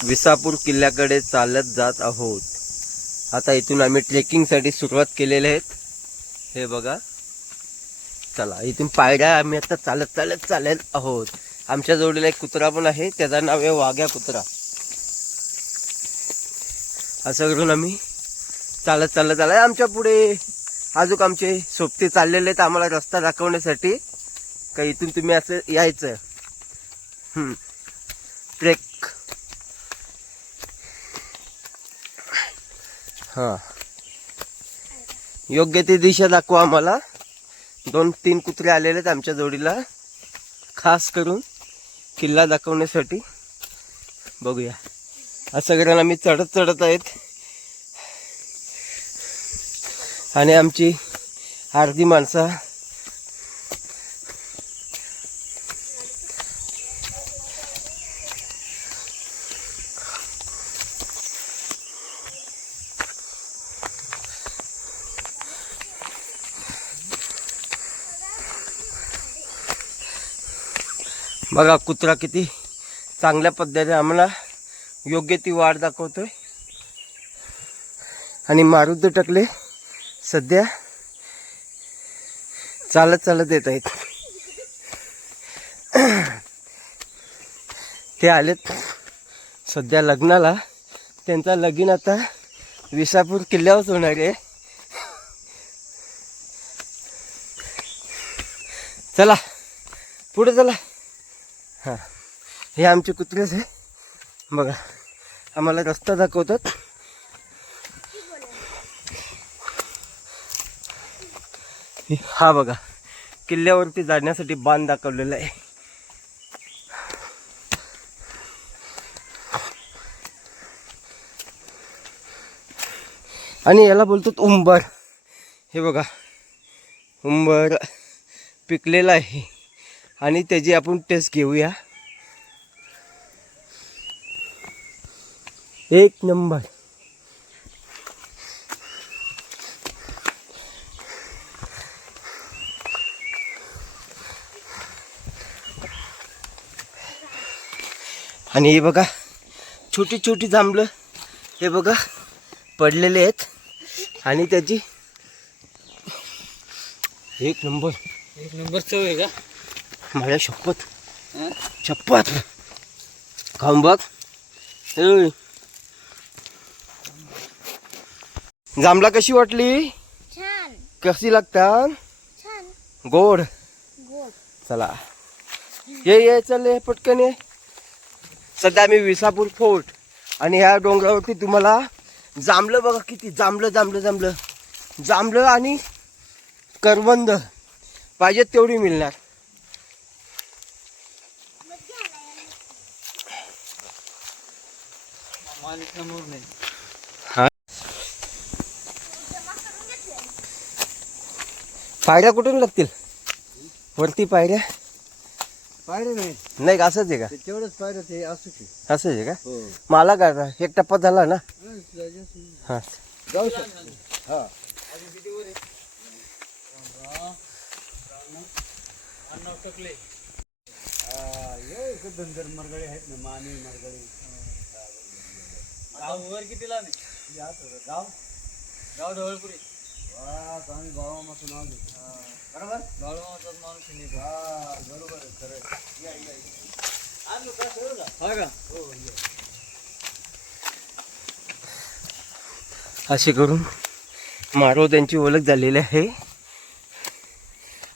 विसापूर किल्ल्याकडे चालत जात आहोत। आता इथून आम्ही ट्रेकिंगसाठी सुरुवात केलेले आहेत। हे बघा, चला इथून पायऱ्या आम्ही आता चालत आहोत। आमच्या जोडीला एक कुत्रा पण आहे, त्याचं नाव आहे वाघ्या कुत्रा। असं करून आम्ही चालत आमच्या पुढे अजून आमचे सोबते चाललेले आहेत आम्हाला रस्ता दाखवण्यासाठी का इथून तुम्ही असं यायचं। ट्रेक योग्य ती दिशा दाखवा आम्हाला। 2-3 कुत्रे आलेले आहेत आमच्या जोडीला, खास करून किल्ला दाखवण्यासाठी। बघूया, असं करून आम्ही चढत आहेत आणि आमची अर्धी माणसं बघा, कुत्रा किती चांगल्या पद्धतीने आम्हाला योग्य ती वाट दाखवतोय। आणि मारुती टकले सध्या चालत येत आहेत। ते आलेत सध्या लग्नाला, त्यांचा लगीन आता विसापूर किल्ल्यावर होणार आहे। चला पुढे चला। हे आमचे कुत्रेच आहे बघा, आम्हाला रस्ता दाखवतात। हा बघा, किल्ल्यावरती जाण्यासाठी बांध दाखवलेला आहे। आणि याला बोलतात उंबर। हे बघा, उंबर पिकलेला आहे आणि त्याची आपण टेस्ट घेऊया। एक नंबर। आणि हे बघा, छोटी जांभळं हे बघा पडलेले आहेत आणि त्याची एक नंबर चव आहे का? माझ्या शपथ खाऊन बघ। जांभळा कशी वाटली? छान। कशी लागतात? छान गोड। गोड। चला ये चल ये पटकन ये। सध्या आम्ही विसापूर फोर्ट आणि ह्या डोंगरावरती तुम्हाला जांभळं बघा किती जांभळं आणि करवंद पाहिजे तेवढी मिळणार। पायऱ्या कुठून लागतील वरती? पायऱ्या नाही असंच आहे का? तेवढंच पाहिलं ते असं की असंच आहे का? हो, मला काय एक टप्पा झाला ना। हा जाऊ शकतो। हा धनगर मरगळे आहेत ना, माने मरगळे। गाव कितीला नाही गाव ढवळपुरी। आम्ही बाळूमामाचं नाव घेतो बरोबर, बाळूमामाचाच माणूस नाही का? बरोबर आहे, खरं का? हो। असे करून मारो त्यांची ओळख झालेली आहे।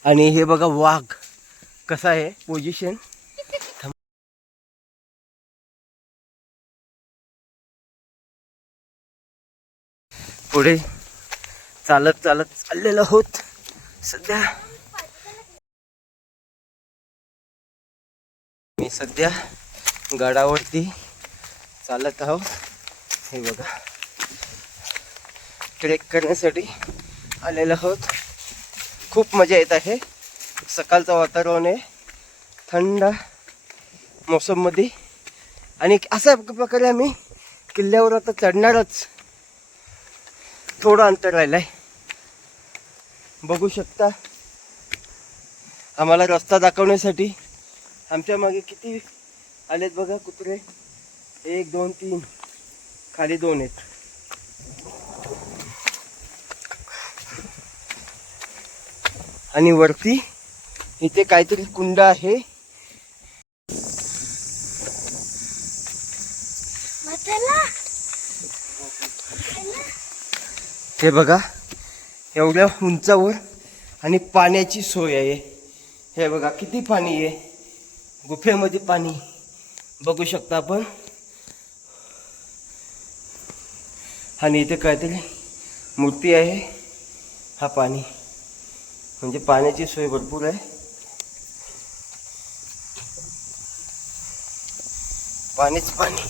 आणि हे बघा वाघ कसा आहे पोझिशन। पुढे चालत चाललेलो आहोत सध्या। मी सध्या गडावरती चालत आहोत। हे बघा, ट्रेक करण्यासाठी आलेलो आहोत। खूप मजा येत आहे। सकाळचं वातावरण आहे, थंड मोसममध्ये। आणि अशा प्रकारे आम्ही किल्ल्यावर आता चढणारच, थोडं अंतर राहिलंय बघू शकता। आम्हाला रस्ता दाखवण्यासाठी आमच्या मागे किती आलेत बघा कुत्रे। 1 2 3 खाली 2 आहेत. आणि वरती इथे काहीतरी कुंड आहे. हे बघा एवढ्या उंचावर आणि पाण्याची सोय आहे. हे बघा किती पाणी आहे, गुफेमध्ये पाणी बघू शकता आपण. आणि इथे काहीतरी मूर्ती आहे. हा पाणी म्हणजे पाण्याची सोय भरपूर आहे. पाणीच पाणी,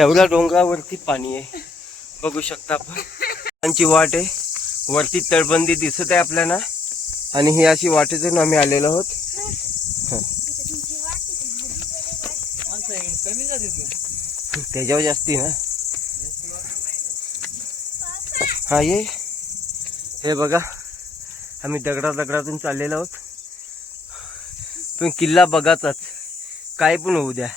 एवढ्या डोंगरावरती पाणी आहे बघू शकता आपण. त्यांची वाट आहे, वरती तळबंदी दिसत आहे आपल्याला. आणि ही अशी वाटेतून आम्ही आलेलो आहोत. कमी जाते त्याच्यावर जास्ती ना. हा ये, हे बघा आम्ही दगडातून चाललेलो आहोत. पण किल्ला बघाचाच, काय पण होऊ द्या.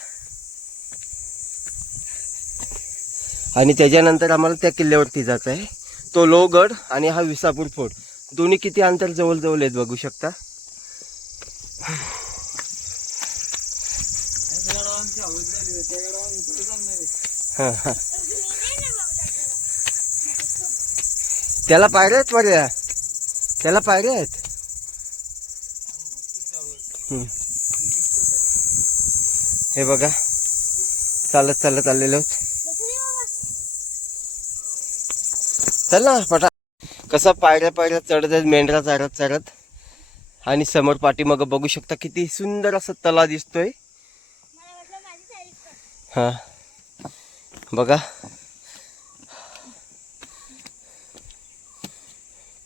आणि त्याच्यानंतर आम्हाला त्या किल्ल्यावरती जायचं आहे. तो लोहगड आणि हा विसापूर फोर्ट, दोन्ही किती अंतर जवळ जवळ आहेत बघू शकता. हा हा, त्याला पायऱ्या आहेत बऱ्या, त्याला पायऱ्या आहेत. हे बघा चालत चालत आलेलो आहोत. चल ना पटा. कसा पायऱ्या पायऱ्या चढत आहेत मेंढरा चारत चारत. आणि समोर पाठीमागं बघू शकता किती सुंदर असं तलाव दिसतोय. हा बघा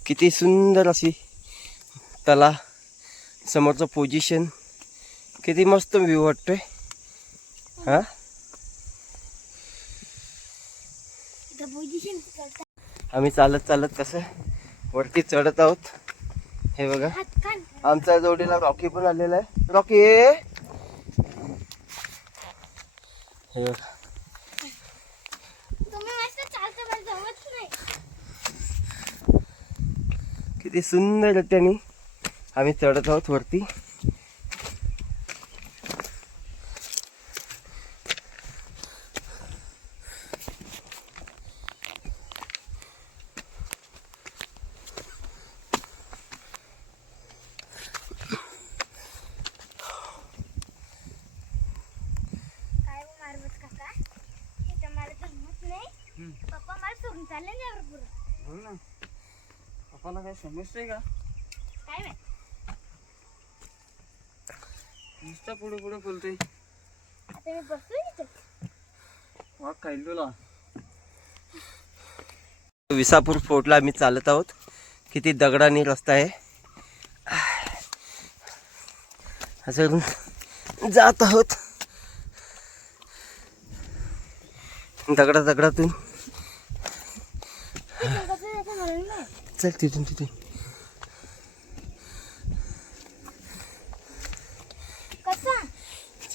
किती सुंदर अशी तला. समोरचं पोझिशन किती मस्त व्ह्यू वाटतोय. हा आम्ही चालत चालत कसं वरती चढत आहोत. हे बघा आमच्या जोडीला रॉकी पण आलेला आहे. रॉकी हे बघा किती सुंदर त्याने आम्ही चढत आहोत वरती. पप्पाला काय समजतंय का? काय नुसता पुढे पुढे बोलतोय. आता मी बसलोय इथे. वाघ खाईल तुला. विसापूर फोर्टला आम्ही चालत आहोत. किती दगडाने रस्ता आहे. असं जात आहोत दगडातून. चल तिथून चल.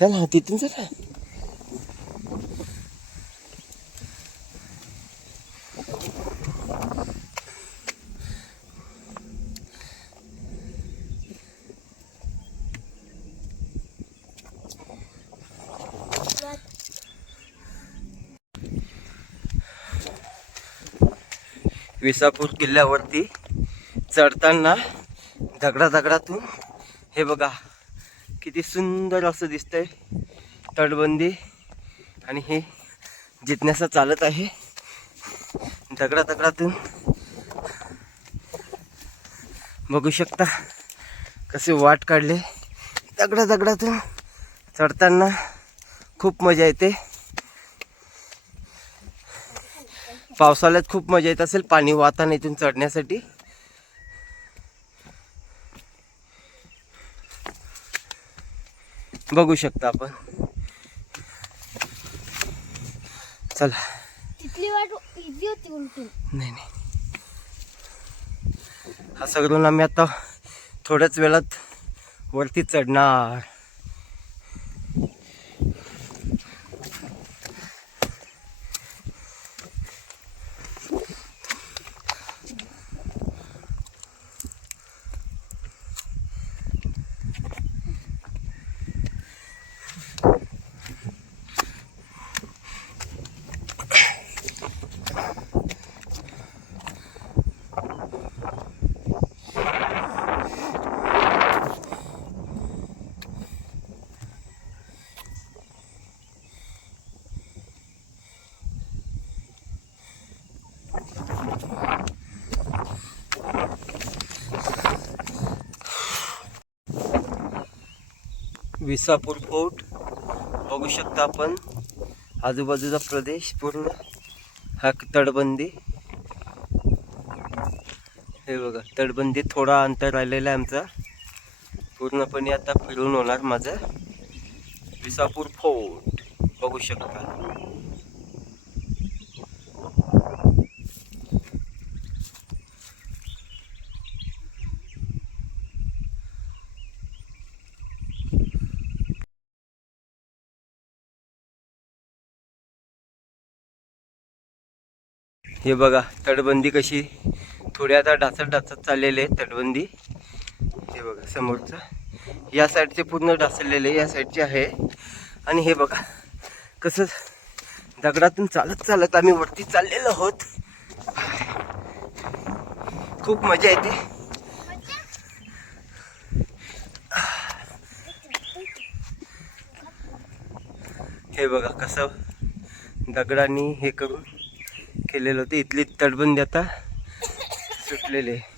हा तिथून चला. विसापूर किल्ल्यावरती चढताना दगडातून हे बघा किती सुंदर असं दिसतंय तटबंदी. आणि हे जिज्ञासा चालत आहे दगडातून. बघू शकता कसे वाट काढले दगडातून चढताना. खूप मजा येते. पावसाळ्यात खूप मजा येत असेल पाणी वाहताना इथून चढण्यासाठी. बघू शकता आपण. चला. तिथली वाट इझी होती उलटून. नाही असं करून आम्ही आता थोड्याच वेळात वरती चढणार. विसापूर फोर्ट बघू शकता आपण. आजूबाजूचा प्रदेश पूर्ण हा तटबंदी. हे बघा तटबंदी थोडा अंतर राहिलेला आहे आमचा. पूर्णपणे आता फिरून होणार माझं. विसापूर फोर्ट बघू शकता. हे बघा तटबंदी कशी थोडी आता ढासत चाललेली आहे तटबंदी. हे बघा समोरचं या साईडचे पूर्ण ढासळलेले या साईडचे आहे. आणि हे बघा कसं दगडातून चालत चालत आम्ही वरती चाललेलो आहोत. खूप मजा येते. हे बघा कसं दगडांनी हे करून केलेलं होतं. इथली तटबंदी आता सुटलेली आहे.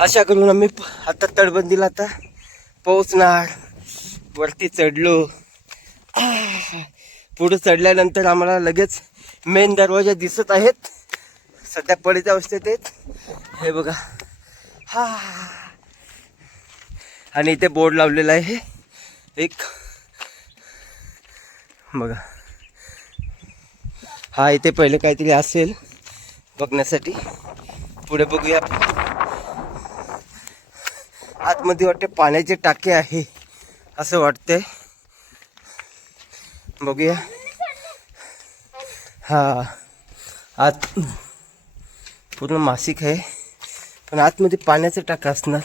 अशा करून आम्ही आता तटबंदीला आता पोहोचणार. वरती चढलो. पुढे चढल्यानंतर आम्हाला लगेच मेन दरवाजा दिसत आहेत. सध्या पडीच्या अवस्थेत आहेत. हे बघा हा. आणि इथे बोर्ड लावलेला आहे एक बघा. हा इथे पहिले काहीतरी असेल बघण्यासाठी. पुढे बघूया. आतमध्ये वाटते पाण्याचे टाके आहे असं वाटतंय. बघूया. हा आत पूर्ण मासिक आहे पण आतमध्ये पाण्याचे टाका असणार.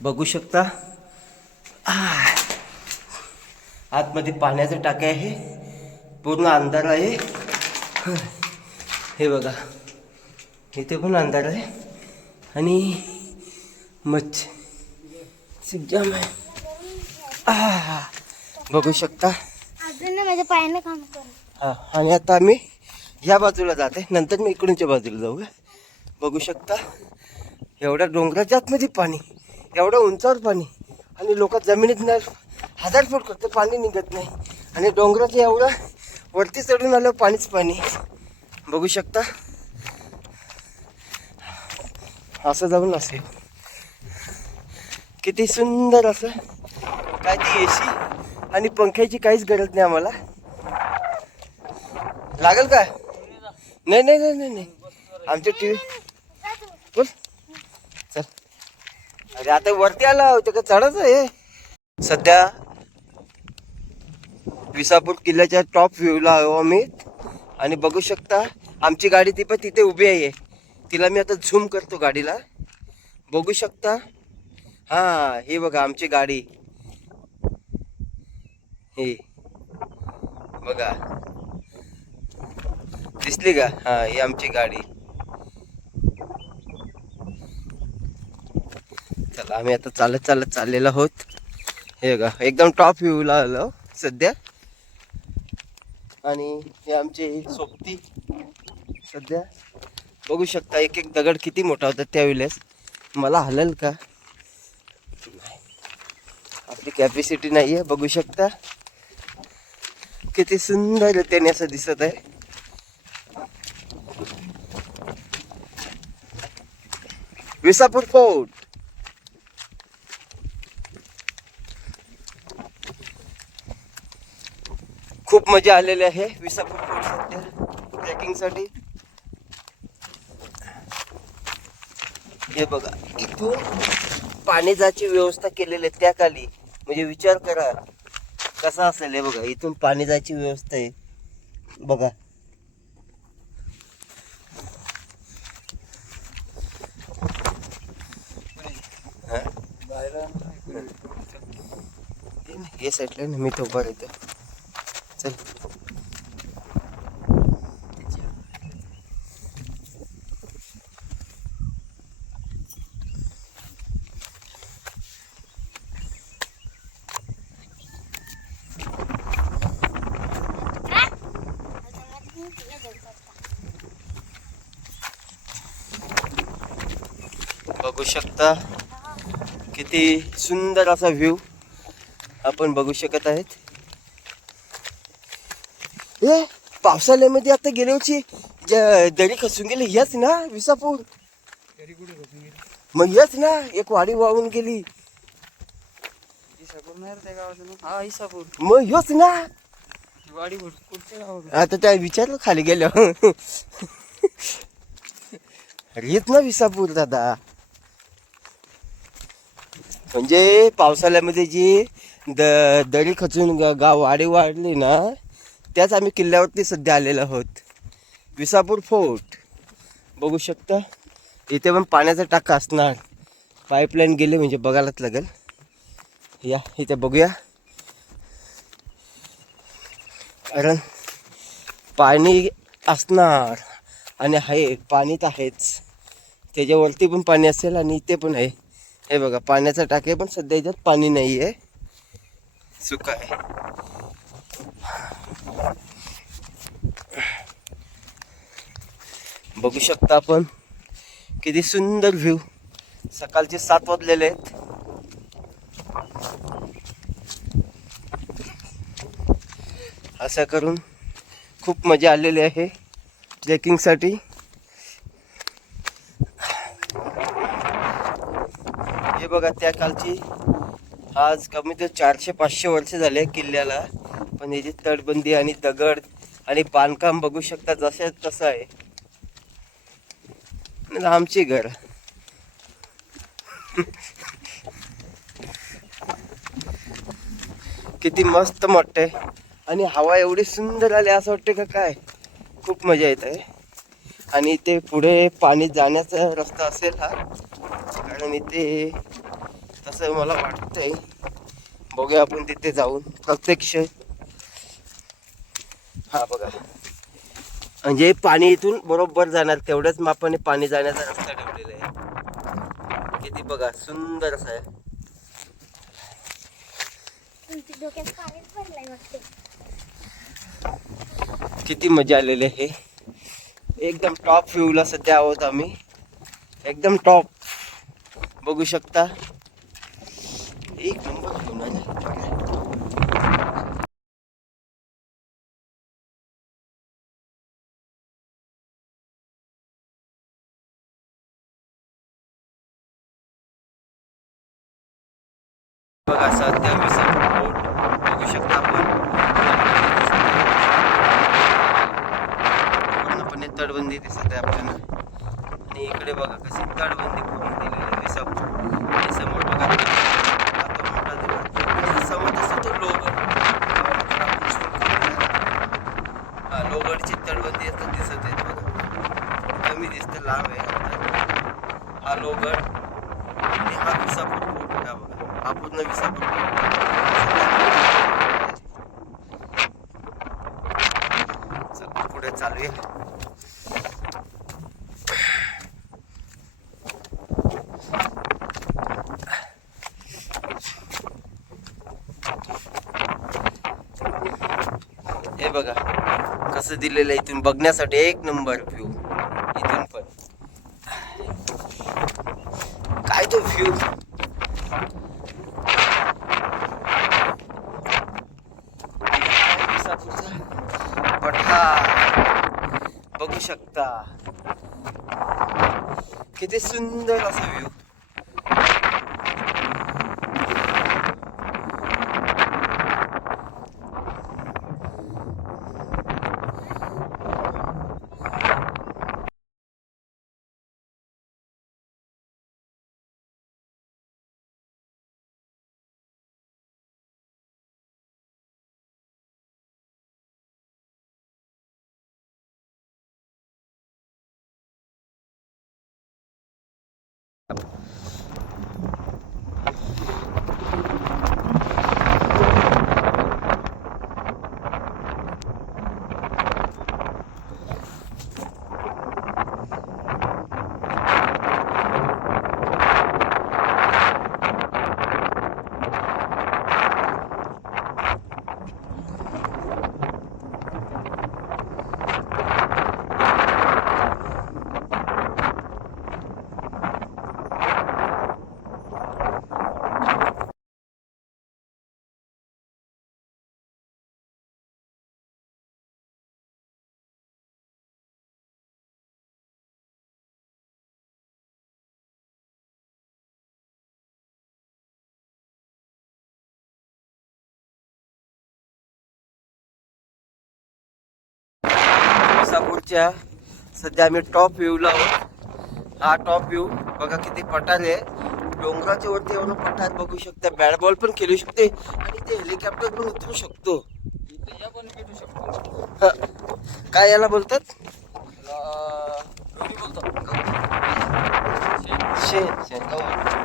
बघू शकता आतमध्ये पाण्याचे टाके आहे. पूर्ण अंधार आहे. हे बघा इथे पण अंधार आहे आणि मच्छी जाम आहे. बघू शकता. अजून ना माझ्या पायानं काम कर. हा आणि आता आम्ही या बाजूला जाते. नंतर मी इकडूनच्या बाजूला जाऊ. बघू शकता एवढ्या डोंगराच्या आतमध्ये पाणी, एवढ्या उंचावर पाणी. आणि लोक जमिनीत 1000 फूट करते पाणी निघत नाही. आणि डोंगराच्या एवढं वरती चढून आलं पाणीच पाणी. बघू शकता असं जाऊन असेल. किती सुंदर असं. काय ती एसी आणि पंख्याची काहीच गरज नाही आम्हाला. लागेल का? नाही नाही नाही नाही नाही आमच्या टी व्ही बोल चल. अरे आता वरती आला होतं का चढाच आहे. सध्या विसापूर किल्ल्याच्या टॉप व्ह्यूला आहो आम्ही. आणि बघू शकता आमची गाडी ती पण तिथे उभी आहे. तिला मी आता झूम करतो गाडीला. बघू शकता. हा हे बघा आमची गाडी. हे बघा दिसली का? हा ही आमची गाडी. चला आम्ही आता चालत चालत चाललेलो आहोत. हे बघा एकदम टॉप व्ह्यूला आलो सध्या. आणि हे आमचे सोबती सध्या बघू शकता. एक एक दगड किती मोठा होता त्यावेळेस. मला हलल का? आपली कॅपॅसिटी नाही आहे. बघू शकता किती सुंदर त्याने असं दिसत आहे. विसापूर फोर्ट. खूप मजा आलेली आहे विसापूर फोर्ट सध्या ट्रेकिंगसाठी. हे बघा इथून पाणी जायची व्यवस्था केलेली आहे त्या खाली. म्हणजे विचार करा कसा असेल. हे बघा इथून पाणी जायची व्यवस्था आहे बघा. हे साईडला ना मी तो उभा राहतो. चल बघू शकता किती सुंदर असा व्ह्यू आपण बघू शकत आहेत. ए पावसाळ्यामध्ये आता गेल्या वर्षी दरी खसून गेली हेच ना विसापूर. मग हेच ना एक वाडी वाहून गेली. मग हेच ना वाडी कुठच्या गावाकडे? आता त्या विचारलं खाली गेल्या हेच ना विसापूर दादा. म्हणजे पावसाळ्यामध्ये जी दरी खचून गाव वाडी वाढली ना त्याच आम्ही किल्ल्यावरती सध्या आलेलो आहोत. विसापूर फोर्ट बघू शकता. इथे पण पाण्याचा टाका असणार. पाईपलाईन गेली म्हणजे बघायलाच लागेल. या इथे बघूया कारण पाणी असणार आणि आहे पाणी तर आहेच. त्याच्यावरती पण पाणी असेल आणि इथे पण आहे. हे बघा पाण्याचा टाके पण सध्या याच्यात पाणी नाही आहे सुका आहे. बघू शकता आपण किती सुंदर व्ह्यू. सकाळचे 7 वाजलेले आहेत. असं करून खूप मजा आलेली आहे ट्रेकिंगसाठी. हे बघा त्या कालची आज कमी तर 400-500 वर्ष झाले किल्ल्याला. पण याची तटबंदी आणि दगड आणि बांधकाम बघू शकता जसं तसं आहे. आमची घर किती मस्त मोठे आणि हवा एवढी सुंदर आली असं वाटते का काय. खूप मजा येत आहे. आणि इथे पुढे पाणी जाण्याचा रस्ता असेल हा. कारण इथे तसं मला वाटतंय. बघूया आपण तिथे जाऊन प्रत्यक्ष. हा बघा म्हणजे पाणी इथून बरोबर जाणार तेवढ्याच मापाने पाणी जाण्याचा रस्ता ठेवलेला आहे. किती बघा सुंदर असं आहे. किती मजा आलेली आहे. एकदम टॉप व्ह्यूला सध्या आहोत आम्ही. एकदम टॉप बघू शकता. एक नंबर घेऊन आले. बघा सध्या विसापूर फोर्ट बघू शकता आपण. पूर्णपणे तटबंदी दिसत आहे आपल्याला. आणि इकडे बघा कशी तटबंदी पूर्ण दिलेली आहे विसापूर. आणि समोर बघा आता मोठा दिला आणि समोर तसं तो लोगड. हा लोगडची तटबंदी आता दिसत आहे बघा. कमी दिसतं लांब आहे. हा लोगड आणि हा विसापूर फोर्ट. हा बघा हा पूर्ण विसापूर पुढे चालू आहे. हे बघा कसं दिलेलं आहे. इथून बघण्यासाठी एक नंबर व्ह्यू. इथून पण काय तो व्ह्यू. बघू शकता किती सुंदर असा व्ह्यू. विसापूरच्या सध्या आम्ही टॉप व्ह्यूला आहोत. हा टॉप व्ह्यू बघा किती पठार आहे. डोंगराच्या वरती येऊन पठार बघू शकता. बॅट बॉल पण खेळू शकते आणि ते हेलिकॉप्टर पण उतरू शकतो. इथे या पण भेटू शकतो. हा. काय याला बोलतात? त्याला दोन्ही बोलतात. शेण शेण गवत.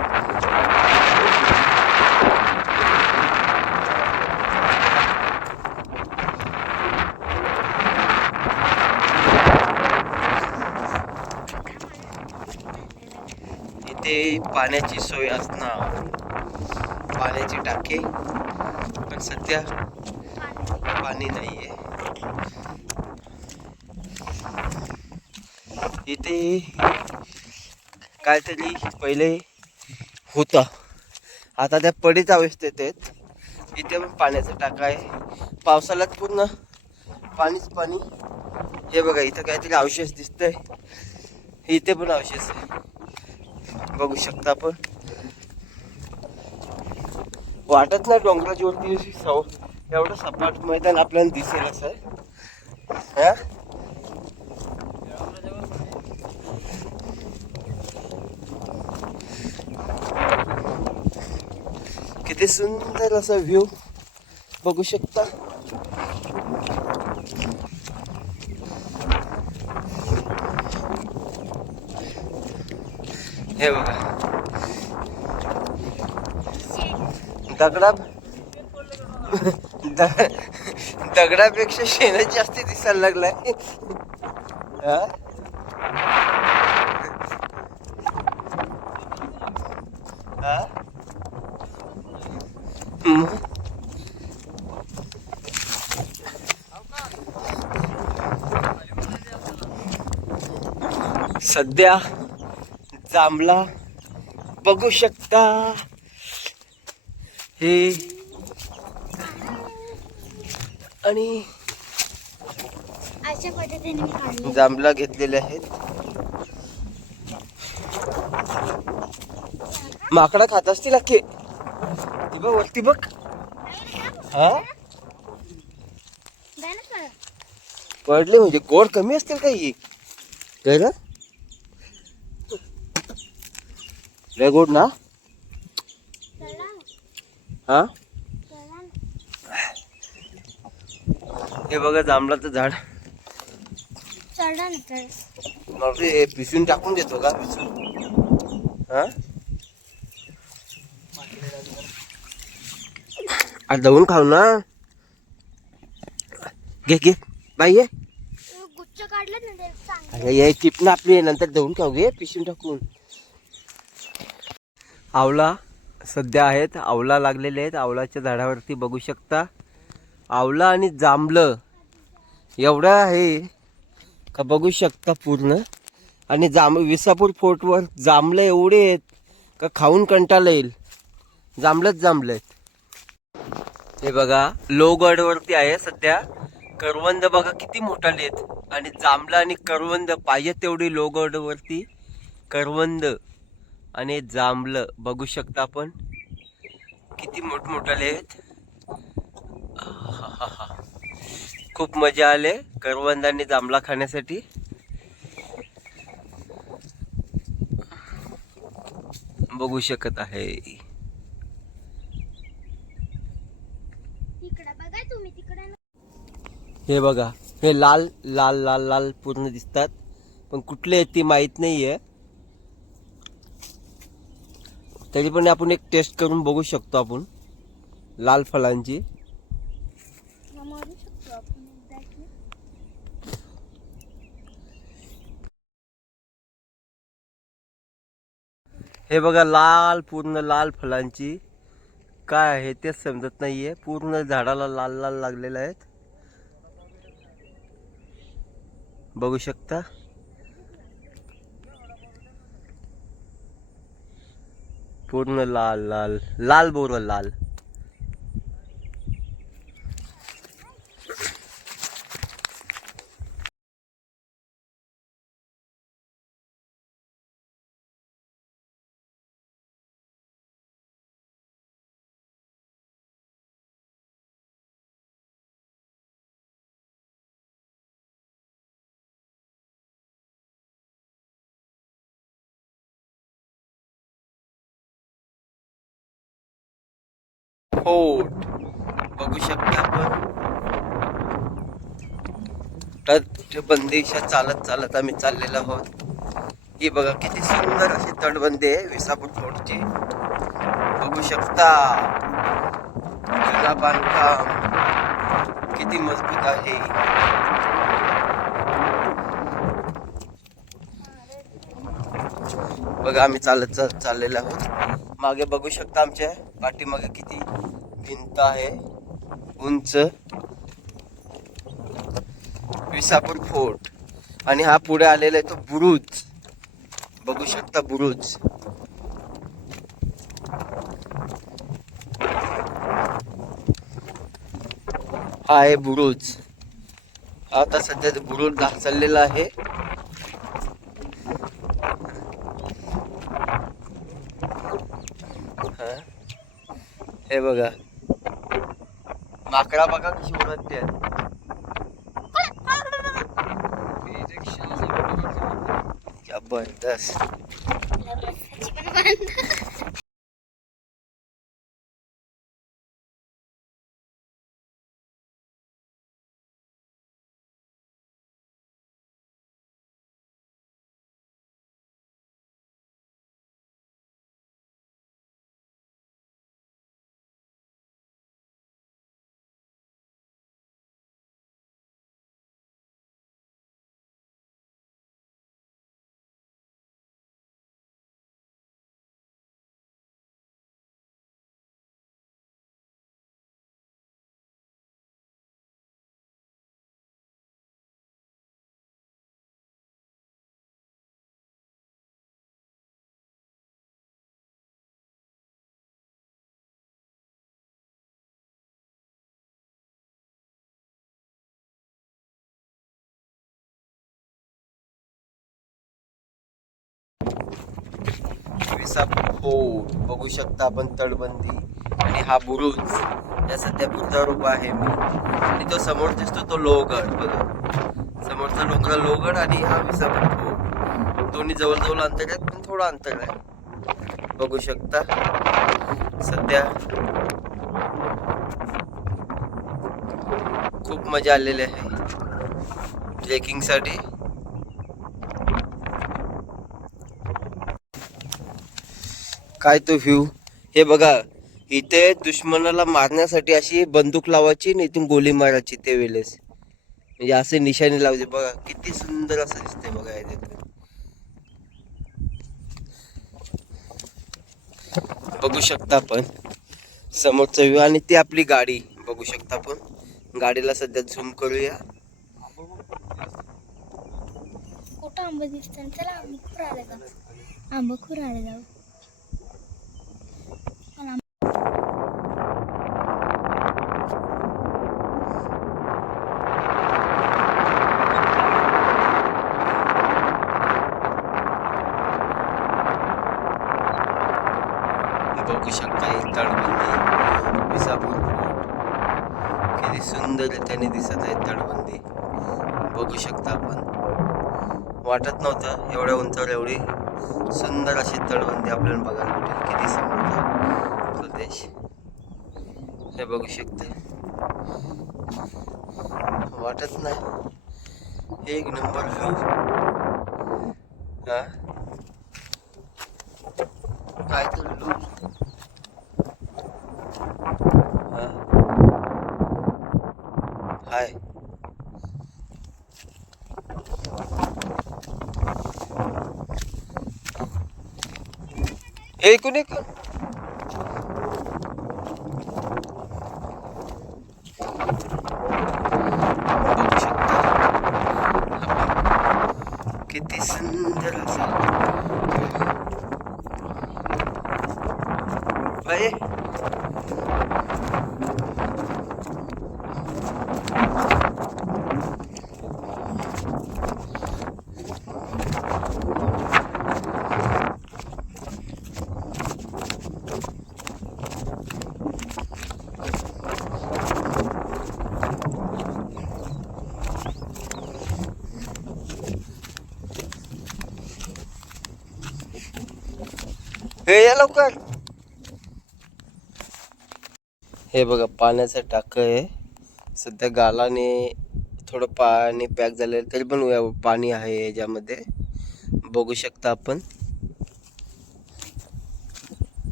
इथे पाण्याची सोय असणार, पाण्याची टाकी, पण सध्या पाणी नाहीये इथे. काहीतरी पहिले होतं, आता त्या पडीत अवस्थेत आहेत. इथे पण पाण्याचा टाका आहे. पावसाळ्यात पूर्ण पाणीच पाणी. हे बघा इथं काहीतरी अवशेष दिसतंय. इथे पण अवशेष आहे, बघू शकता आपण. वाटत नाही डोंगराच्या वरती एवढं सपाट मैदान आपल्याला दिसेल असं. हा किती सुंदर असा व्ह्यू बघू शकता. हे बघा दगडा दगडापेक्षा शेणच जास्त दिसायला लागलाय. हा? हा? मग? सध्या जांभळा बघू शकता. हे आणि अशा पद्धतीने मी काढले. जांभळा घेतलेले आहेत. माकडा खात असतील अख्खे. ती बघ वरती बघ. हा पडले म्हणजे गोड कमी असतील काही तर लय गोड ना. हा हे बघा जांभळाचं झाड. चढा ना चढ. बापरे, हे पिसून टाकून देतो का पिसून? हा आज दवून खाऊ ना. घे घे बाई ये. गुच्छ काढलं ना ते सांग. अरे ये चिप ना आपली, नंतर दवून खाऊ. घे पिसून टाकून. आवला सध्या आहेत, आवला लागलेले आहेत. आवलाच्या झाडावरती बघू शकता. आवला आणि जांभळं एवढं आहे का बघू शकता पूर्ण. आणि विसापूर फोर्टवर जांभळं एवढे आहेत का खाऊन कंटाळा येईल. जांभळंच जांभळं आहेत. हे बघा लोहगडवरती आहे सध्या. करवंद बघा किती मोठाले आहेत. आणि जांभळं आणि करवंद पाहिजे तेवढी लोहगडवरती करवंद आणि जांभळं बघू शकता आपण किती मोठमोठाले आहेत. खूप मजा आले करवंद आणि जांभळा खाण्यासाठी. बघू शकत आहे. तिकडे बघा तुम्ही तिकडे. हे बघा हे लाल लाल लाल लाल पूर्ण दिसतात, पण कुठले आहेत ती माहित नाहीये. तरी पण आपण एक टेस्ट करून बघू शकतो आपण लाल फळांची. मारू शकतो आपण एकदा की. हे बघा लाल पूर्ण लाल फळांची. काय आहे तेच समजत नाहीये. पूर्ण झाडाला लाल लाल लागलेले आहेत, बघू शकता. पूर्ण लाल लाल लाल बोर लाल. फोर्ट बघू शकता आपण. तटबंदीच्या चालत चालत आम्ही चाललेलो आहोत. ही बघा किती सुंदर अशी तटबंदी आहे विसापूर फोर्टची. बघू शकता जुना बांधकाम किती मजबूत आहे. बघा आम्ही चालत चाललेलो आहोत. मागे बघू शकता आमच्या पाठीमागे किती भिंत आहे उंच. विसापूर फोर्ट. आणि हा पुढे आलेला आहे तो बुरुज. बघू शकता बुरुज. हा आहे बुरुज. आता सध्या बुरुज चाललेला आहे. हे बघा माकडा बघा कशी उडते. जबरदस्त. विसापूर फोर्ट बघू शकता आपण तटबंदी. आणि हा बुरुज या सध्या बुरुजावर उभा आहे मी. आणि तो समोर दिसतो तो लोहगड. बघा समोरचा डोंगरा लोहगड आणि हा विसापूर फोर्ट. दोन्ही जवळ अंतर आहेत पण थोडं अंतर आहे. बघू शकता सध्या खूप मजा आलेली आहे ट्रेकिंग साठी. काय तो व्ह्यू. हे बघा इथे दुश्मनाला मारण्यासाठी अशी बंदूक लावायची आणि इथून गोली मारायची ते वेळेस. म्हणजे असे निशाणी लावायचे. बघा किती सुंदर असं दिसते. बघा इथे बघू शकता आपण समोरचा व्ह्यू. आणि ती आपली गाडी बघू शकता आपण. गाडीला सध्या झूम करूया. कुठं आंबा दिसतं. चला आंबा खुरायला जाऊ. आंबा खुरायला जाऊ. बघू शकता ही तटबंदी विसापूर फोर्ट. किती सुंदर त्याने दिसत आहे तटबंदी. बघू शकता आपण. वाटत नव्हतं एवढ्या उंचावर एवढी सुंदर अशी तटबंदी आपल्याला बघायला भेटेल. किती समोरचा प्रदेश हे बघू शकते. वाटत नाही एक नंबर व्ह्यू. हा काय तर लूक. हाय ऐकून एक बघू शकता किती सुंदर असं. बाई हे या लवकर. हे बघा पाण्याचं टाकं आहे. सध्या गालाने थोडं पाणी पॅक झालेलं तरी पण पाणी आहे याच्यामध्ये, बघू शकता आपण.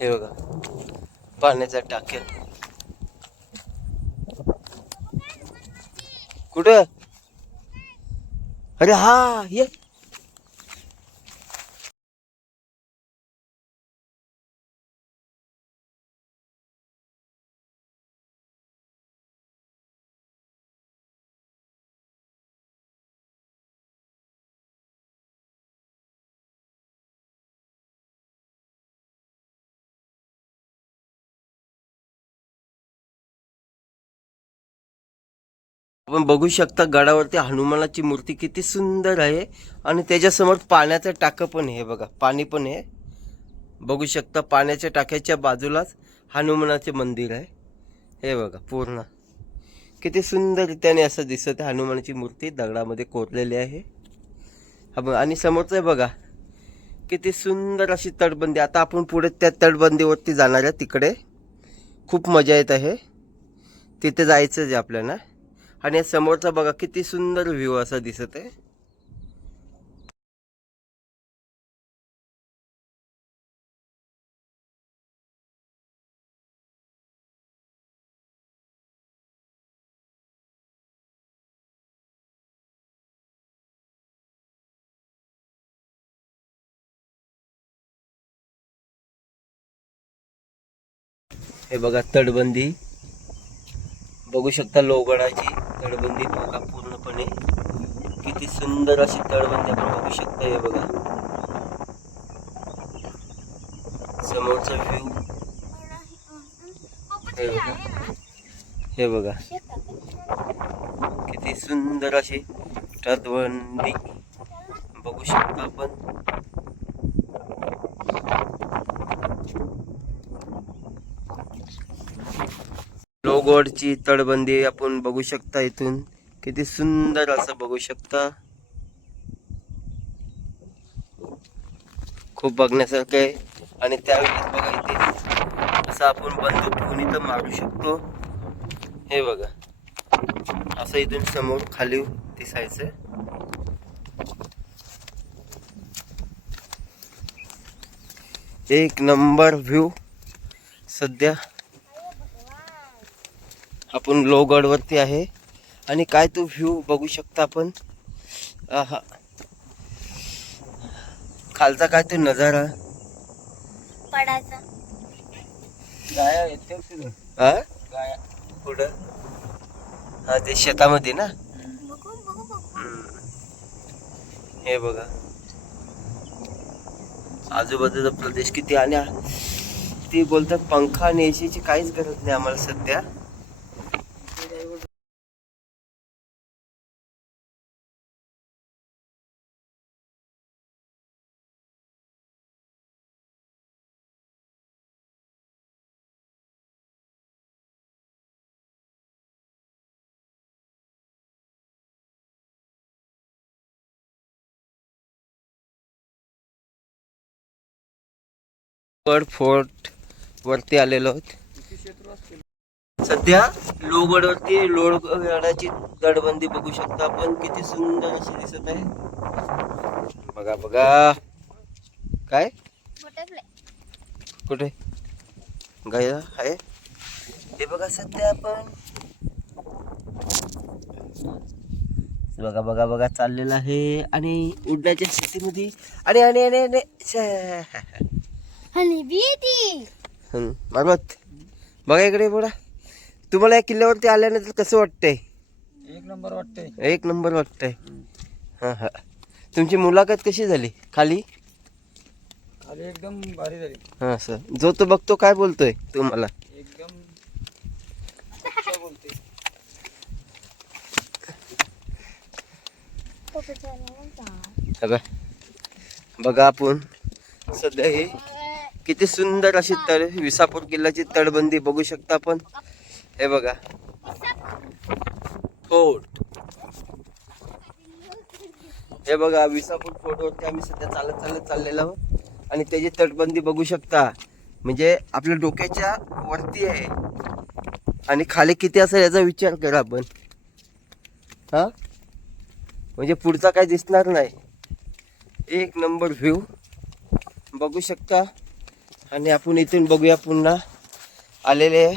हे बघा पाण्याचा टाक्या. कुठं? अरे हा ये. आपण बघू शकता गडावरती हनुमानाची मूर्ती किती सुंदर आहे आणि त्याच्यासमोर पाण्याचं टाकं पण आहे. बघा पाणी पण आहे. बघू शकता पाण्याच्या टाक्याच्या बाजूलाच हनुमानाचे मंदिर आहे. हे बघा पूर्ण किती सुंदर त्याने असं दिसत आहे. हनुमानाची मूर्ती दगडामध्ये कोरलेली आहे. आणि समोरचं आहे बघा किती सुंदर अशी तटबंदी. आता आपण पुढे त्या तटबंदीवरती जाणार आहे. तिकडे खूप मजा येत आहे. तिथे जायचं आहे आपल्याला. आणि समोरचा बघा किती सुंदर व्ह्यू असा दिसत आहे. हे बघा तटबंदी बघू शकता. लोहगडाची तटबंदी बघा पूर्णपणे किती सुंदर अशी तटबंदी आपण बघू शकता. हे बघा समोरचा व्ह्यू. हे बघा किती सुंदर अशी तटबंदी बघू शकता आपण. लोहगडची तटबंदी आपण बघू शकता. इथून किती सुंदर असं बघू शकता. खूप बघण्यासारखं आहे. आणि त्यावेळेस बघा इथे असं आपण बंदूक घेऊन इथं मारू शकतो. हे बघा असं इथून समोर खाली दिसायचं. एक नंबर व्ह्यू. सध्या आपण लोहगडवरती आहे आणि काय तो व्ह्यू बघू शकता आपण. आहा खालचा काय तो नजारा. पडायचा गाया येते हा गाया कुठं? हा ते शेतामध्ये ना. बघू बघू बघू. हे बघा आजूबाजूचा प्रदेश किती. आणि ते बोलतात पंखा आणि एसीची काहीच गरज नाही आम्हाला सध्या. फोर्ट वरती आलेलो आहोत. सध्या लोहगडवरती. लोहगडाची तटबंदी बघू शकता आपण किती सुंदर अशी दिसत आहे. बघा बघा काय कुठे गाया आहे. हे बघा सध्या आपण बघा बघा बघा चाललेलं आहे आणि उडण्याच्या स्थितीमध्ये. आणि आणि आणि आणि भीती मारवत बघा इकडे बघा. तुम्हाला या किल्ल्यावरती आल्यानंतर कसं वाटतंय? एक नंबर वाटते. एक नंबर वाटतंय. हा हा तुमची मुलाखत कशी झाली खाली? खाली एकदम भारी झाली. हा सर जो तो बघतो काय बोलतोय तुम्हाला? एकदम अच्छा बोलते. बघा आपण सध्या हे किती सुंदर अशी विसापूर किल्ल्याची तटबंदी बघू शकता आपण. हे बघा फोर्ट. हे बघा विसापूर फोर्ट वरती आम्ही सध्या चालत चाललेलो आहोत आणि त्याची तटबंदी बघू शकता म्हणजे आपल्या डोक्याच्या वरती आहे आणि खाली किती असेल याचा विचार करा आपण. हा म्हणजे पुढचा काय दिसणार नाही. एक नंबर व्ह्यू बघू शकता. आणि आपण इथून बघूया पुन्हा आलेले आहे.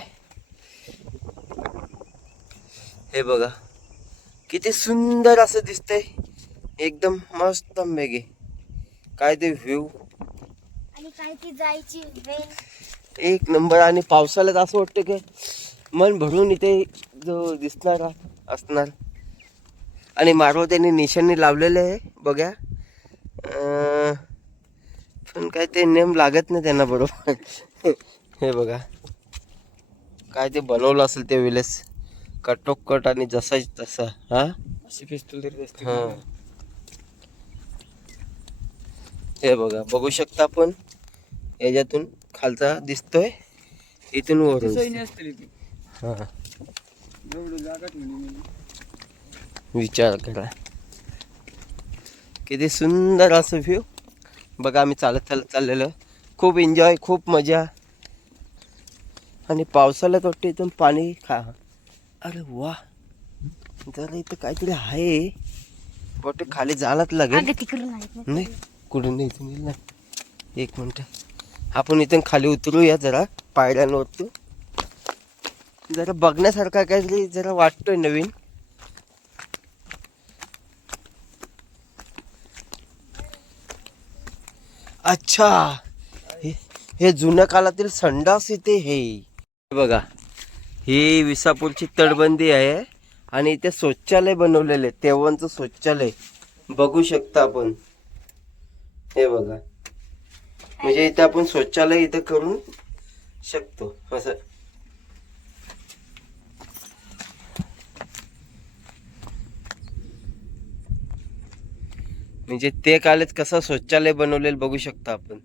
हे बघा किती सुंदर असं दिसतंय. एकदम मस्त मेघे. काय ते व्ह्यू आणि काय ती जायची वेळ. एक नंबर. आणि पावसाळ्यात असं वाटतं की मन भरून इथे जो दिसणार असणार. आणि मारव त्यांनी निशाणी लावलेले आहे बघा. पण काय ते नेम लागत नाही त्यांना बरोबर. हे बघा काय ते बनवलं असेल ते विलेस कटोकट आणि जसा तसा. हा अशी पिस्तूल तरी दिसते. हा हे बघा बघू शकता आपण. याच्यातून खालचा दिसतोय इथून वरून. सैन्य असतील इथे. हा एवढं जागा ठेवली मी. विचार करा किती सुंदर असं व्ह्यू. बघा आम्ही चालत चालत चाललेलो. खूप एन्जॉय, खूप मजा. आणि पावसाळ्यात वाटतं इथून पाणी खा. अरे वा जरा इथं काहीतरी आहे वाटतं. खाली जायलाच लागेल. अगं तिकडून आहेत ना. नाही कुठून नाही इथून येईल ना. एक मिनटं आपण इथून खाली उतरूया जरा पायऱ्यांवरती. जरा बघण्यासारखा काहीतरी जरा वाटतोय नवीन. अच्छा हे जुन्या काळातील संडास इथे. हे बघा ही विसापूरची तटबंदी आहे आणि इथे शौचालय बनवलेले. तेव्हांचं शौचालय बघू शकता आपण. हे बघा म्हणजे इथे आपण शौचालय इथे करू शकतो असं. म्हणजे ते काळात कसं शौचालय बनवलेलं बघू शकता आपण.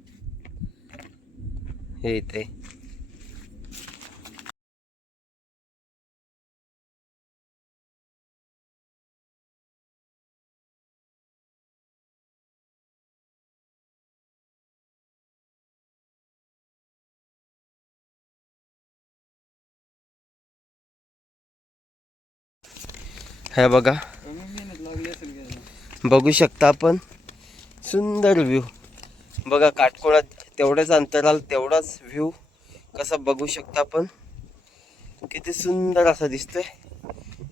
हे इथे हे बघा मेहनत लागली असेल घ्यायला. बघू शकता आपण. सुंदर व्ह्यू बघा. काटकोळात तेवढ्याच अंतराल तेवढाच व्ह्यू कसा बघू शकता आपण. किती सुंदर असा दिसतोय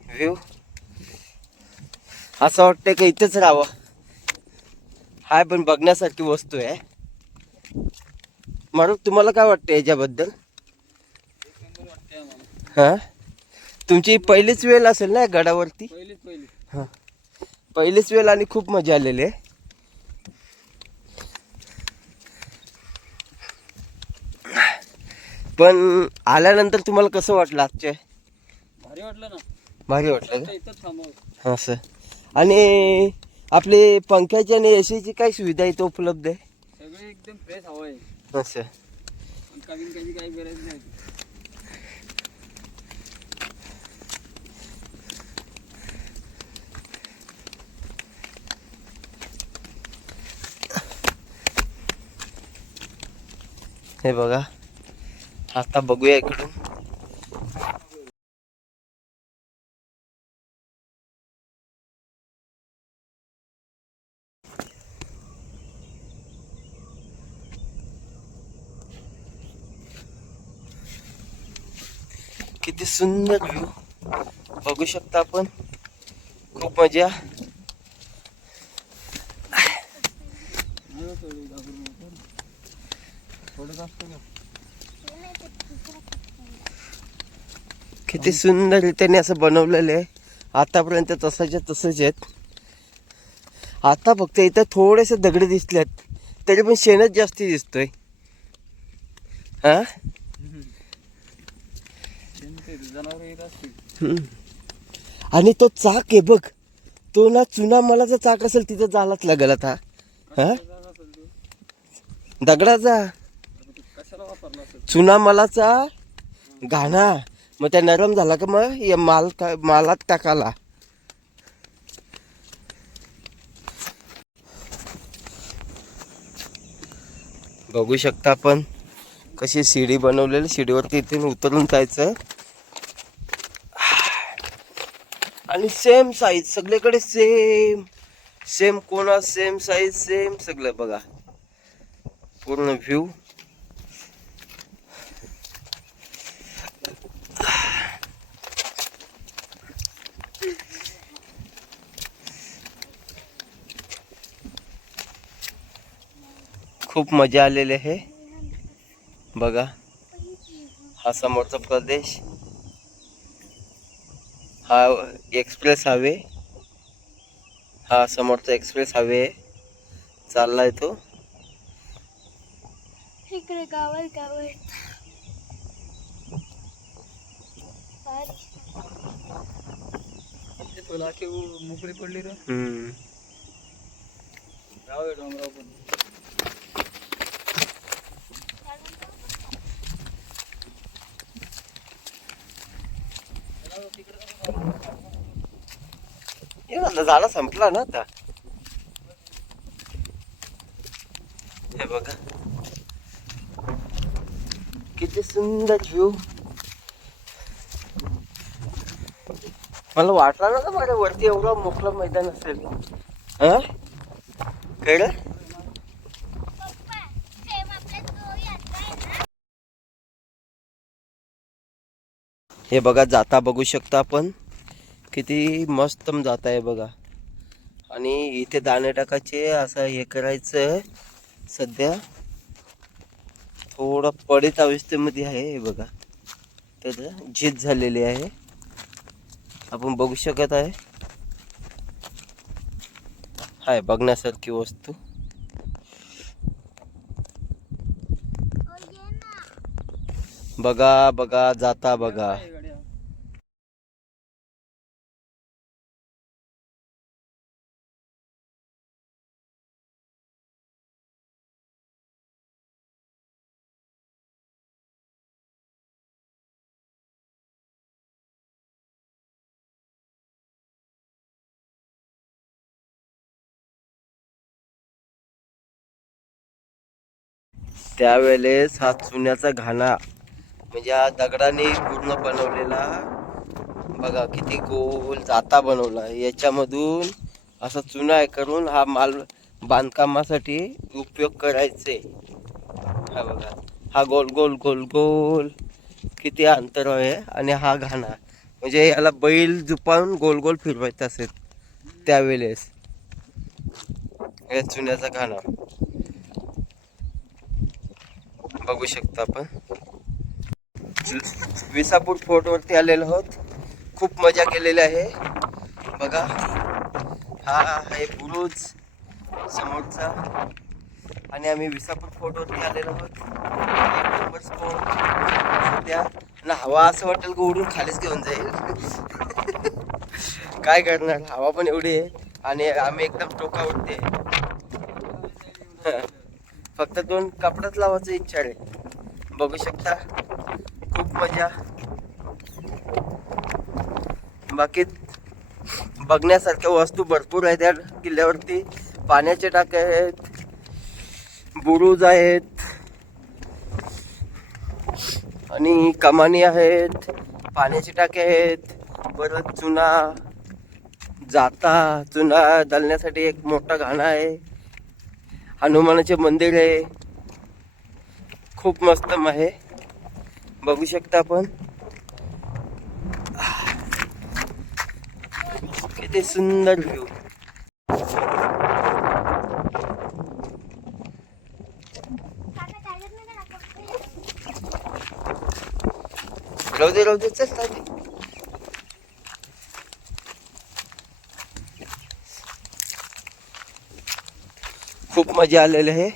व्ह्यू. असं वाटतंय की इथेच राहावं. हाय पण बघण्यासारखी वस्तू आहे. म्हणून तुम्हाला काय वाटतं याच्याबद्दल. एक नंबर वाटते आम्हाला. हा तुमची पहिलीच वेळ असेल ना गडावरती. पहिली. हा पहिलीच वेळ आणि खूप मजा आलेली आहे. पण आल्यानंतर तुम्हाला कसं वाटलं आजचे. भारी वाटलं ना. भारी वाटलं का. इथं थांबव. असं. आणि आपले पंख्याची आणि एसीची काय सुविधा इथं उपलब्ध आहे. सगळे एकदम फ्रेश हवा आहे. असं. कधी काही गरज नाही. हे बघा आता बघूया इकडून. किती सुंदर व्ह्यू बघू शकता आपण. खूप मजा. किती सुंदर त्याने असं बनवलेलं आहे. आतापर्यंत तसाच्या तसंच आहेत. आता फक्त इथं थोडेसे दगड दिसल्यात तरी पण शेणच जास्ती दिसतोय. हा जनावर येत असतील. आणि तो चाक आहे बघ. तो ना चुना मलाचा चाक असेल तिथं जायलाच लागेल आता. हा दगडाचा कशाला वापरला असेल. चुना मलाचा घाणा. मग त्या नरम झाला का मग या मालात टाकाला. बघू शकता आपण कशी शिडी बनवलेली, शिडीवरती इथून उतरून जायचं आणि सेम साईज सगळीकडे, सेम सेम कोणा, सेम साईज, सेम सगळं बघा पूर्ण व्ह्यू. खूप मजा आलेली आहे बघा. हा समोरचा प्रदेश, हा एक्सप्रेस हायवे, हा समोरचा एक्सप्रेस हायवे चाललाय तो. इकडे गावात गावात तुला की मोकळी पडली रे. गाव आहे डोंगराव पण. झाला संपला ना आता. हे बघा किती सुंदर व्ह्यू. मला वाटलं ना माझ्या वरती एवढं मोकळं मैदान असेल. हा कळलं. हे बघा जाता बघू शकता आपण, किती मस्त जाता आहे बघा. आणि इथे दाणे टाकायचे, असं हे करायचं. सध्या थोडं पडीत अवस्थेमध्ये आहे हे बघा, तर झीज झालेली आहे आपण बघू शकत आहे. हाय बघण्यासारखी वस्तू. बघा बघा जाता बघा. त्यावेळेस हा चुन्याचा घाणा म्हणजे हा दगडाने पूर्ण बनवलेला बघा, किती गोल जाता बनवला. याच्यामधून असा चुना करून हा माल बांधकामासाठी उपयोग करायचे. हा बघा, हा गोल गोल गोल गोल किती अंतर आहे. आणि हा घाणा म्हणजे याला बैल झुपावून गोल गोल फिरवायचा असेल त्यावेळेस. या चुन्याचा घाणा बघू शकता आपण. विसापूर फोर्ट वरती आलेलो आहोत, खूप मजा केलेली आहे बघा. हा आहे बुरुज समोरचा आणि आम्ही विसापूर फोर्ट वरती आलेलो आहोत. एक नंबर स्पॉट सध्या ना. हवा असं वाटेल की उडून खालीच घेऊन जाईल. काय करणार, हवा पण एवढी आहे आणि आम्ही एकदम टोकावरती आहे. फक्त 2 कपड्यात लावायची इच्छा आहे. बघू शकता खूप मजा. बाकी बघण्यासारख्या वस्तू भरपूर आहेत त्या किल्ल्यावरती. पाण्याचे टाके आहेत, बुरुज आहेत आणि कमानी आहेत, पाण्याचे टाके आहेत. परत चुना जाता, चुना दळण्यासाठी एक मोठा घाणा आहे. हनुमानाचे मंदिर आहे, खूप मस्त आहे. बघू शकता आपण किती सुंदर व्ह्यू. राहू दे चल राहू दे. खूप मजा आलेली आहे.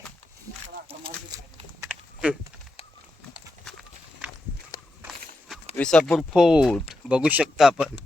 विसापूर फोर्ट बघू शकता आपण.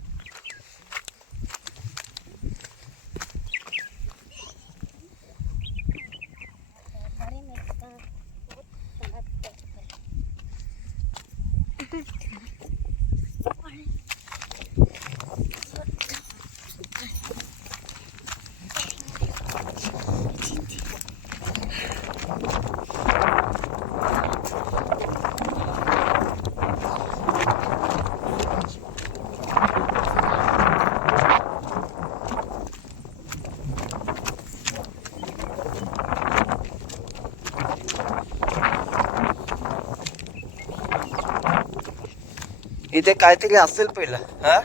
इथे काहीतरी असेल पहिला. हा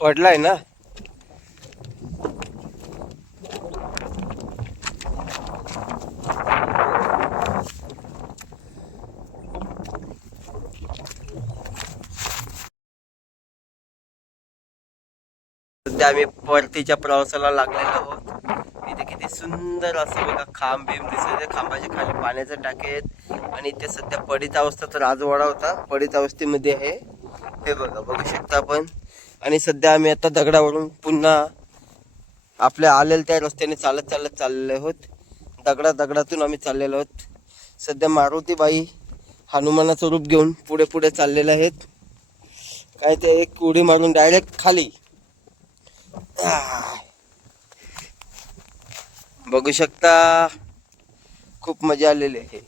पडलाय ना. सध्या आम्ही परतीच्या प्रवासाला लागलेलो आहोत. इथे किती सुंदर असं बघा खांब बिंब दिसत, खांबाच्या खाली पाण्याचे टाके आहेत. आणि इथे सध्या पडीत अवस्था, तर राजवाडा होता पडीत अवस्थेमध्ये आहे. हे बघा, बघू शकता आपण. आणि सध्या आम्ही आता दगडावरून पुन्हा आपल्या आलेल्या त्या रस्त्याने चालत चालत चाललेलो आहोत. दगडातून आम्ही चाललेलो आहोत. सध्या मारुतीबाई हनुमानाचं रूप घेऊन पुढे पुढे चाललेले आहेत. काय ते एक उडी मारून डायरेक्ट खाली. बघू शकता, खूप मजा आलेली आहे.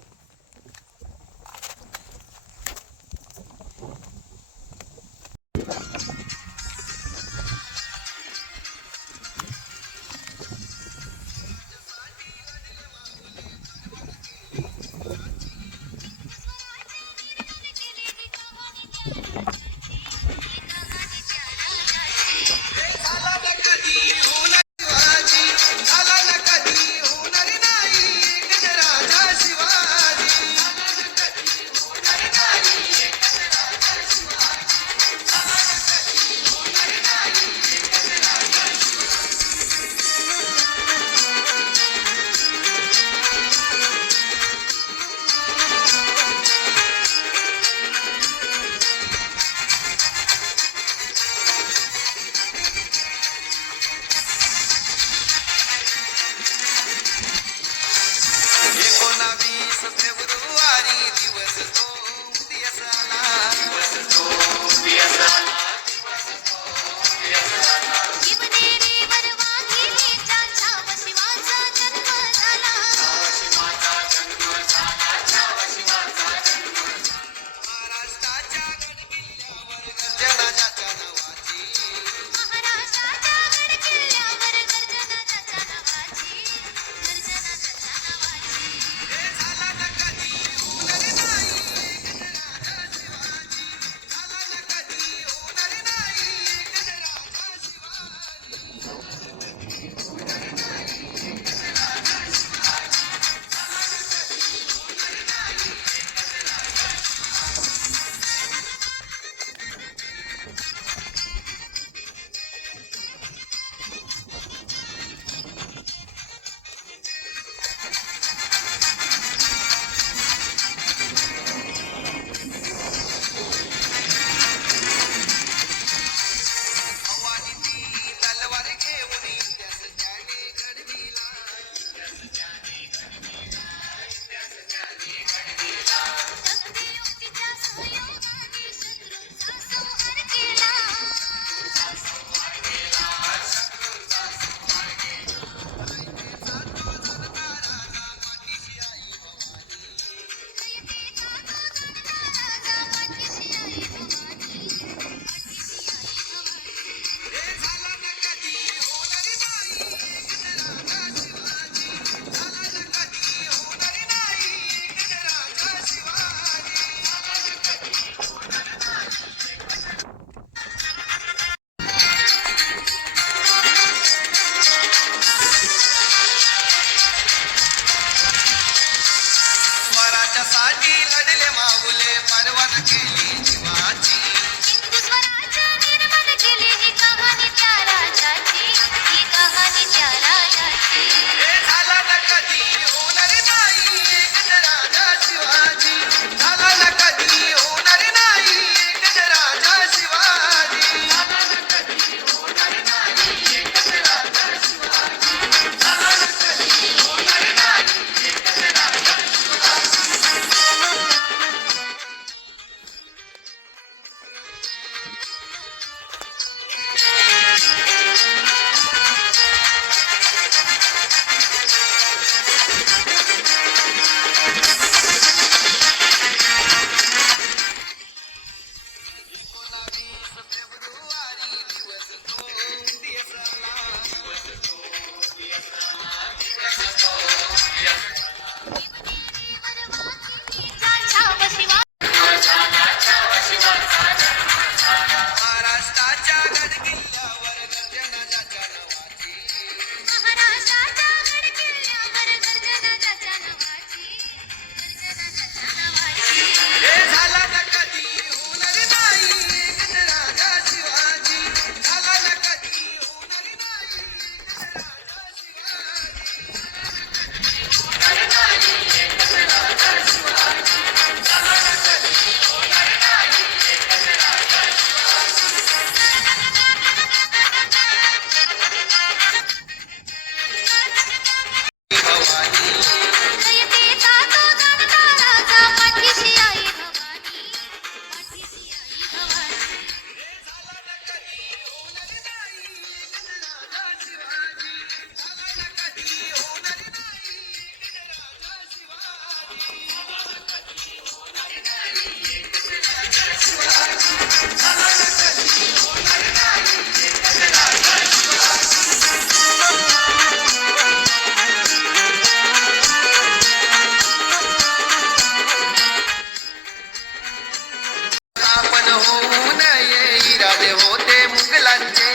होऊन ये इरादे होते मुघलांचे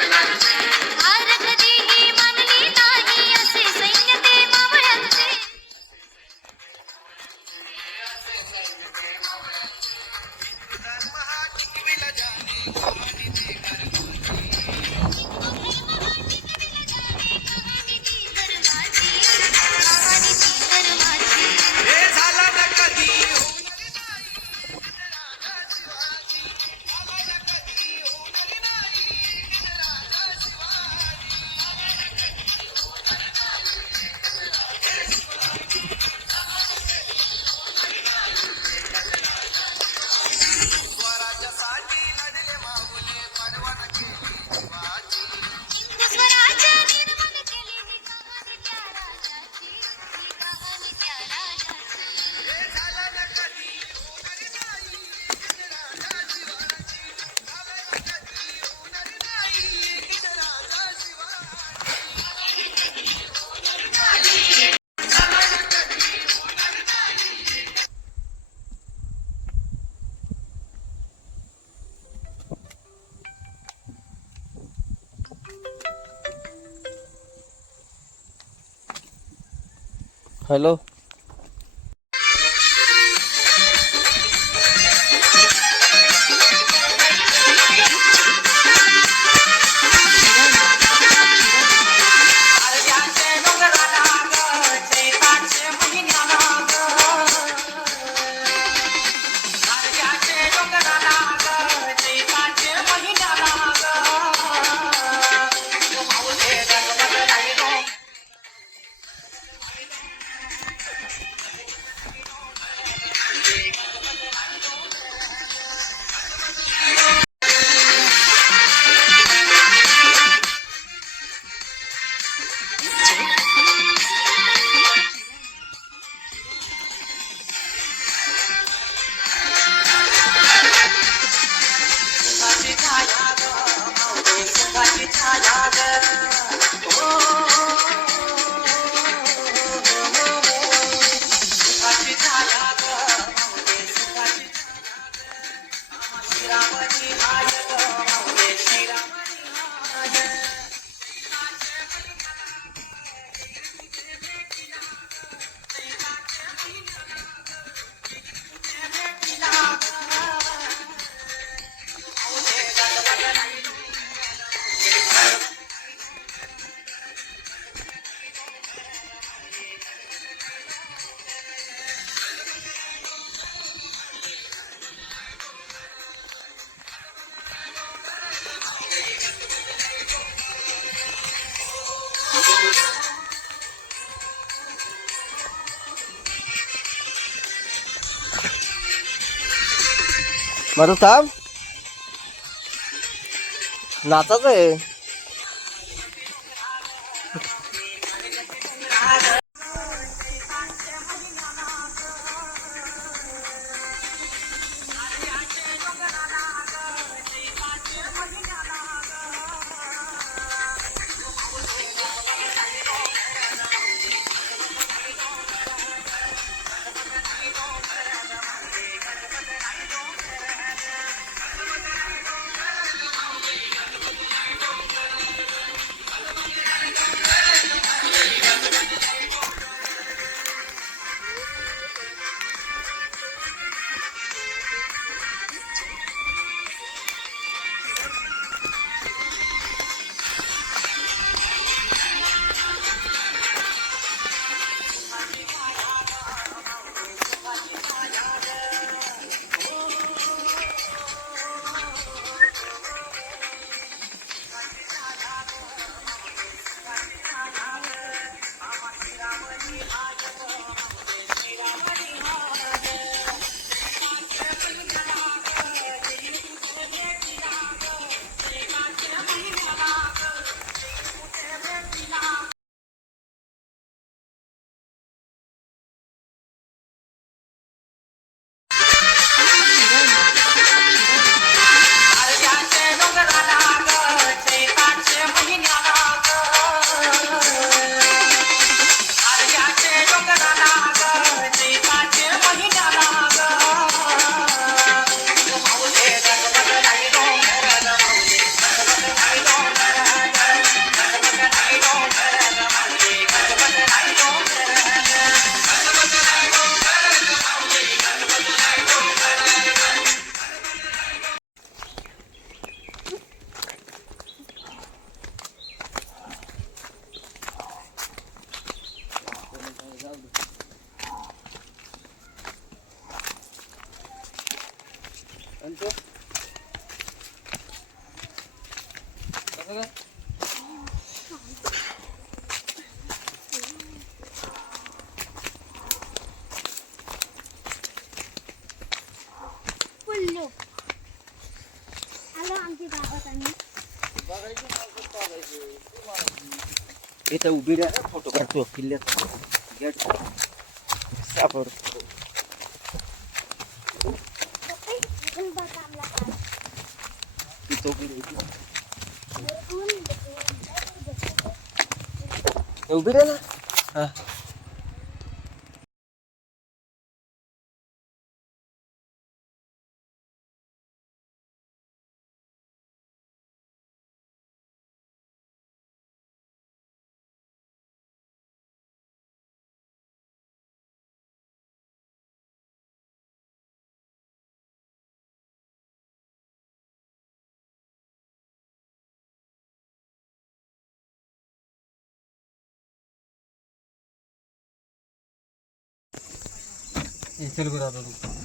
हार कधीही मानली नाही असे सैन्य ते मावळ्यांचे. हे झाला न कधी स्वराज्यासाठी लढले माऊले परवाना केली जीवाची स्वराज्य निर्माण केली ही कहाणी त्या राजाची, ही कहाणी त्या राजाची. हे झाला न कधी होणार नाही राजा शिवाजी झाला न कधी होणार नाही राजा शिवाजी हॅलो. माझं थांब नाचाच आहे. इथं उभी राहा फोटो काढतो किल्ल्यात गेट सापड तिथं उभी राहा. उभी राहा ना. हा चल बरं आता तू